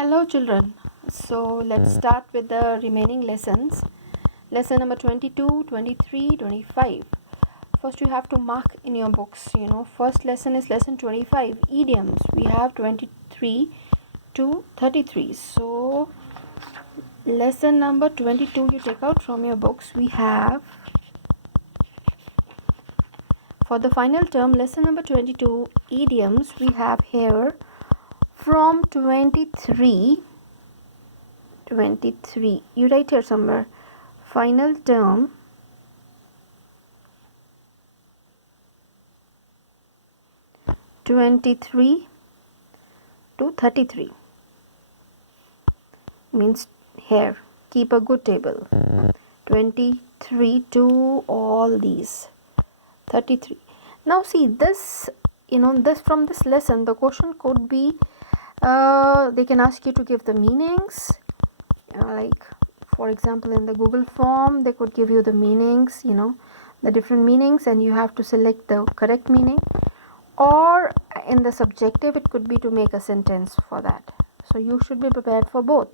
Hello children. So let's start with the remaining lessons. Lesson number 22, 23, 25. First you have to mark in your books, first lesson is lesson 25, idioms. We have 23 to 33. So lesson number 22 you take out from your books. We have for the final term lesson number 22, idioms. We have here from 23 you write here somewhere final term 23 to 33 means here keep a good table. 23 to all these 33. Now see this, this from this lesson the question could be they can ask you to give the meanings, like for example in the Google form they could give you the meanings, the different meanings, and you have to select the correct meaning, or in the subjective it could be to make a sentence for that. So you should be prepared for both.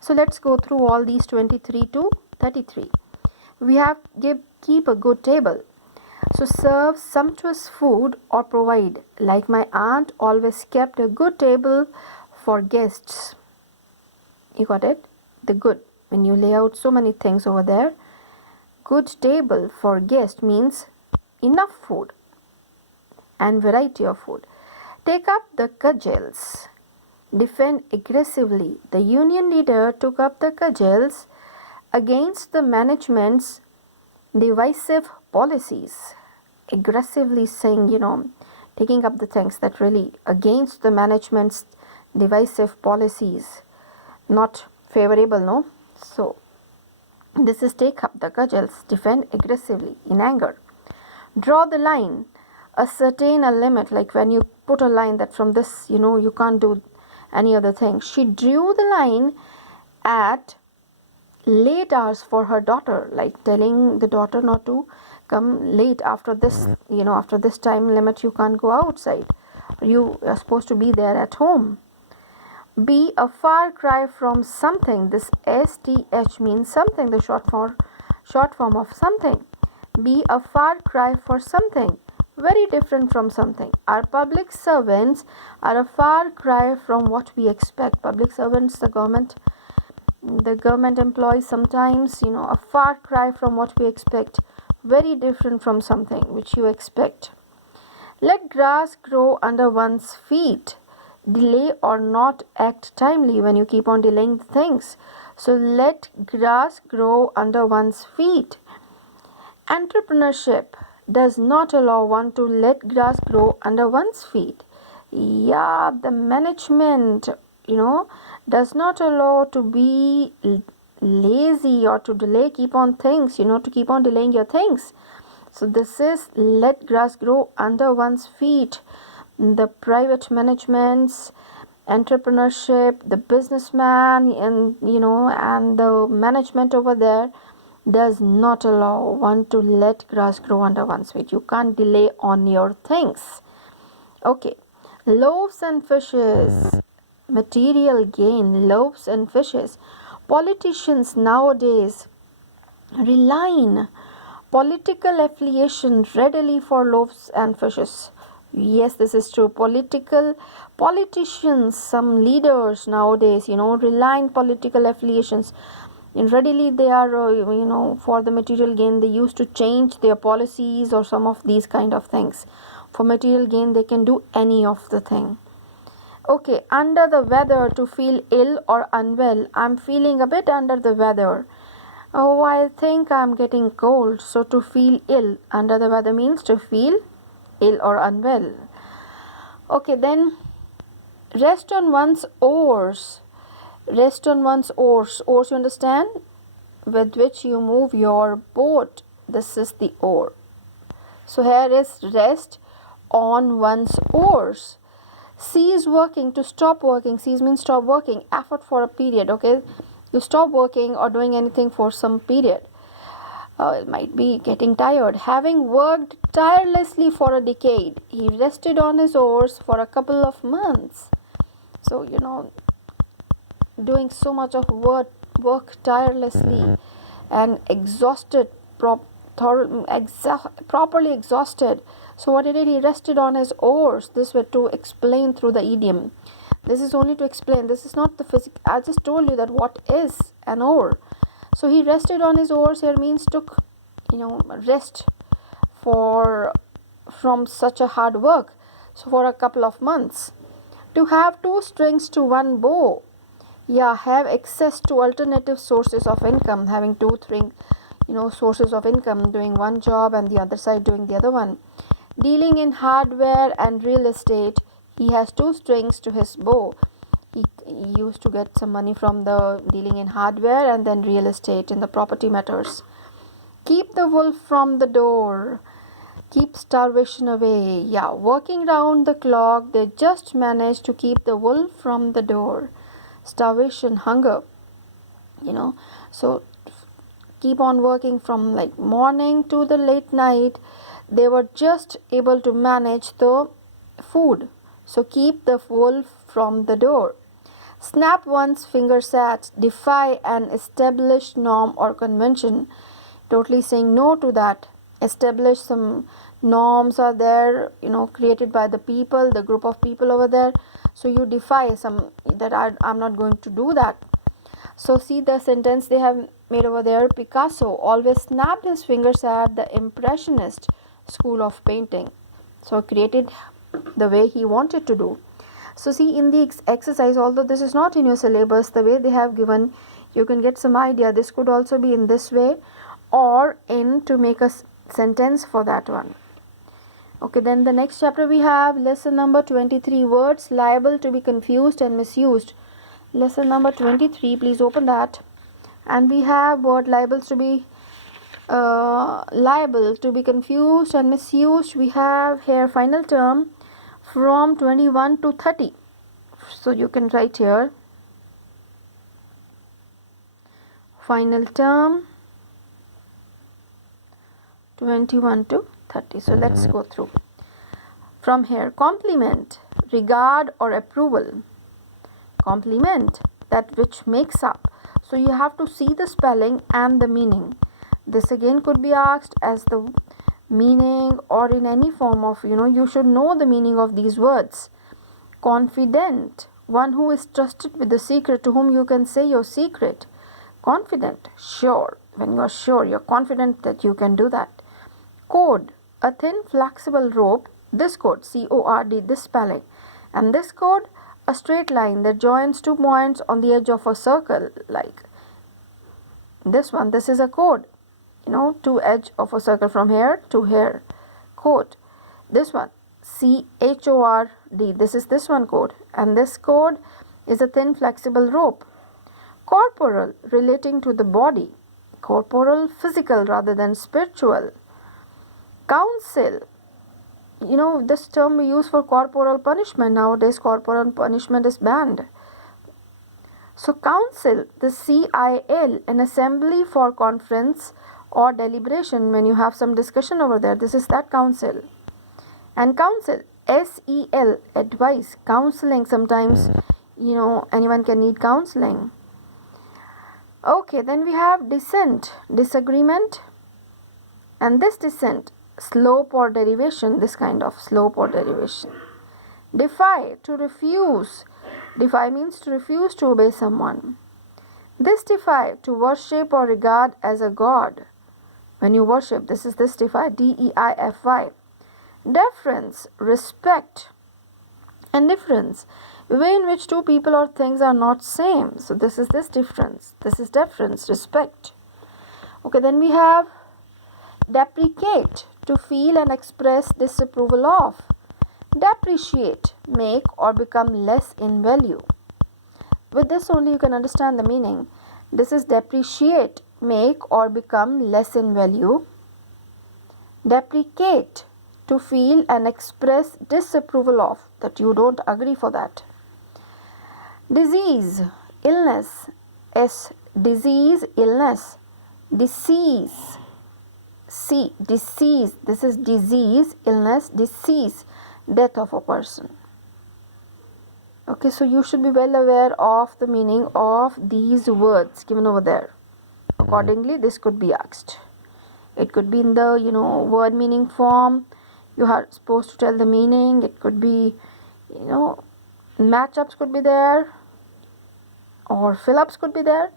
So let's go through all these 23 to 33. We have keep a good table. So serve sumptuous food or provide, like my aunt always kept a good table for guests. You got it? The good, when you lay out so many things over there, good table for guests means enough food and variety of food. Take up the cudgels. Defend aggressively. The union leader took up the cudgels against the management's divisive policies. Aggressively saying, taking up the things that really against the management's divisive policies, not favorable, no? So this is take up the cudgels, defend aggressively in anger. Draw the line, ascertain a limit, like when you put a line that from this, you can't do any other thing. She drew the line at late hours for her daughter, like telling the daughter not to come late after this, after this time limit you can't go outside. You are supposed to be there at home. Be a far cry from something. This STH means something, the short form of something. Be a far cry for something, very different from something. Our public servants are a far cry from what we expect. Public servants, the government employees, sometimes, a far cry from what we expect, very different from something which you expect. Let grass grow under one's feet. Delay or not act timely when you keep on delaying things. So let grass grow under one's feet. Entrepreneurship does not allow one to let grass grow under one's feet. Yeah, the management, does not allow to be lazy or to delay, keep on things, to keep on delaying your things. So this is let grass grow under one's feet. The private managements, entrepreneurship, the businessman, and and the management over there does not allow one to let grass grow under one's feet. You can't delay on your things. Okay, loaves and fishes, material gain, loaves and fishes. Politicians nowadays rely on political affiliation readily for loaves and fishes. Yes, this is true. Politicians, some leaders nowadays, rely on political affiliations. And readily they are, for the material gain, they used to change their policies or some of these kind of things. For material gain, they can do any of the thing. Okay, under the weather, to feel ill or unwell. I'm feeling a bit under the weather. Oh, I think I'm getting cold. So to feel ill, under the weather means to feel ill or unwell. Okay, then rest on one's oars. Rest on one's oars. Oars, you understand? With which you move your boat. This is the oar. So here is rest on one's oars. Cease working, to stop working. Cease means stop working. Effort for a period, okay? You stop working or doing anything for some period. It might be getting tired. Having worked tirelessly for a decade, he rested on his oars for a couple of months. So, doing so much of work tirelessly and exhausted, properly exhausted. So what he did, he rested on his oars. This were to explain through the idiom. This is only to explain. This is not the physical. I just told you that what is an oar. So he rested on his oars here means took, rest for from such a hard work. So for a couple of months. To have two strings to one bow. Yeah, have access to alternative sources of income, having two, three, sources of income, doing one job and the other side doing the other one. Dealing in hardware and real estate, he has two strings to his bow. He used to get some money from the dealing in hardware and then real estate in the property matters. Keep the wolf from the door. Keep starvation away. Yeah, working round the clock, they just managed to keep the wolf from the door. Starvation, hunger, so keep on working from like morning to the late night. They were just able to manage the food. So keep the wolf from the door. Snap one's fingers at, defy an established norm or convention. Totally saying no to that. Establish some norms are there, created by the people, the group of people over there. So you defy some that I'm not going to do that. So see the sentence they have made over there. Picasso always snapped his fingers at the Impressionist school of painting. So created the way he wanted to do. So see in the exercise, although this is not in your syllabus, the way they have given, you can get some idea. This could also be in this way or in to make a sentence for that one. Okay, then the next chapter we have lesson number 23, words liable to be confused and misused. Lesson number 23, please open that. And we have word liable to be confused and misused. We have here final term from 21 to 30. So you can write here final term 21 to 30. So let's go through from here. Compliment, regard or approval. Compliment, that which makes up. So you have to see the spelling and the meaning. This again could be asked as the meaning or in any form of, you should know the meaning of these words. Confident, one who is trusted with the secret, to whom you can say your secret. Confident, sure. When you are sure, you're confident that you can do that. Cord, a thin flexible rope. This cord, C-O-R-D, this spelling. And this cord, a straight line that joins two points on the edge of a circle, like this one. This is a cord, two edge of a circle from here to here. Cord. This one, C-H-O-R-D, this is this one cord. And this cord is a thin flexible rope. Corporal, relating to the body. Corporal, physical rather than spiritual. Counsel, this term we use for corporal punishment. Nowadays corporal punishment is banned. So council, the C-I-L, an assembly for conference or deliberation when you have some discussion over there. This is that council. And counsel, S-E-L, advice, counseling. Sometimes, anyone can need counseling. Okay, then we have dissent, disagreement. And this dissent, slope or derivation, this kind of slope or derivation. Defy, to refuse. Defy means to refuse to obey someone. This defy, to worship or regard as a god. When you worship, this is this defy, D-E-I-F-Y. Deference, respect. And difference, the way in which two people or things are not same. So this is this difference. This is deference, respect. Okay, then we have deprecate, to feel and express disapproval of. Depreciate, make or become less in value. With this only you can understand the meaning. This is depreciate, make or become less in value. Deprecate, to feel and express disapproval of, that you don't agree for that. Disease, illness. Disease, illness. Disease. Disease. This is disease, illness, disease, death of a person. Okay, so you should be well aware of the meaning of these words given over there. Accordingly, this could be asked. It could be in the word meaning form. You are supposed to tell the meaning. It could be matchups could be there, or fill-ups could be there.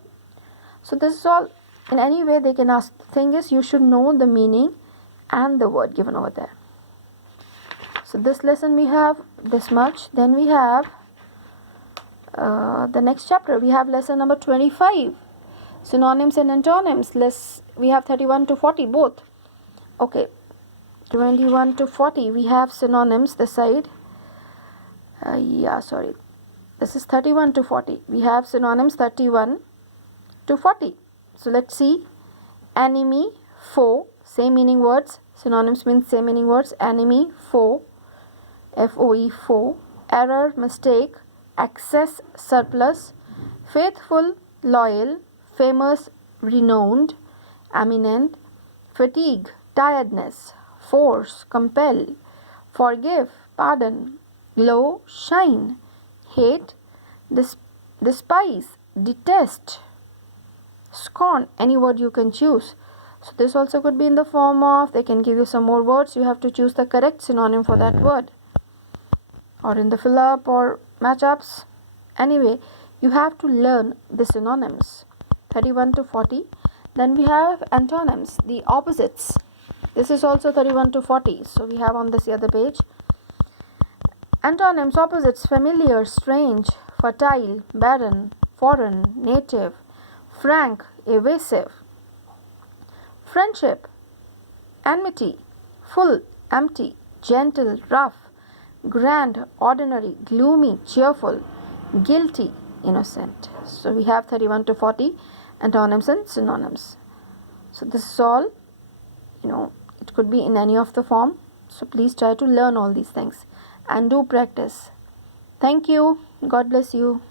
So this is all, in any way they can ask. The thing is, you should know the meaning and the word given over there. So this lesson we have this much. Then we have the next chapter. We have lesson number 25, synonyms and antonyms. We have 31 to 40 both. Okay, 21 to 40 we have synonyms this side. This is 31 to 40. We have synonyms 31 to 40. So let's see. Enemy, foe, same meaning words. Synonyms means same meaning words. Enemy, foe, F-O-E, foe. Error, mistake. Excess, surplus. Faithful, loyal. Famous, renowned. Eminent. Fatigue, tiredness. Force, compel. Forgive, pardon. Glow, shine. Hate, despise, detest. Scorn, any word you can choose. So this also could be in the form of, they can give you some more words. You have to choose the correct synonym for that word, or in the fill-up or matchups. Anyway, you have to learn the synonyms 31 to 40. Then we have antonyms, the opposites. This is also 31 to 40. So we have on this other page. Antonyms, opposites: familiar, strange, fertile, barren, foreign, native, frank, evasive. Friendship, enmity, full, empty, gentle, rough, grand, ordinary, gloomy, cheerful, guilty, innocent. So we have 31 to 40 antonyms and synonyms. So this is all, it could be in any of the form. So please try to learn all these things and do practice. Thank you. God bless you.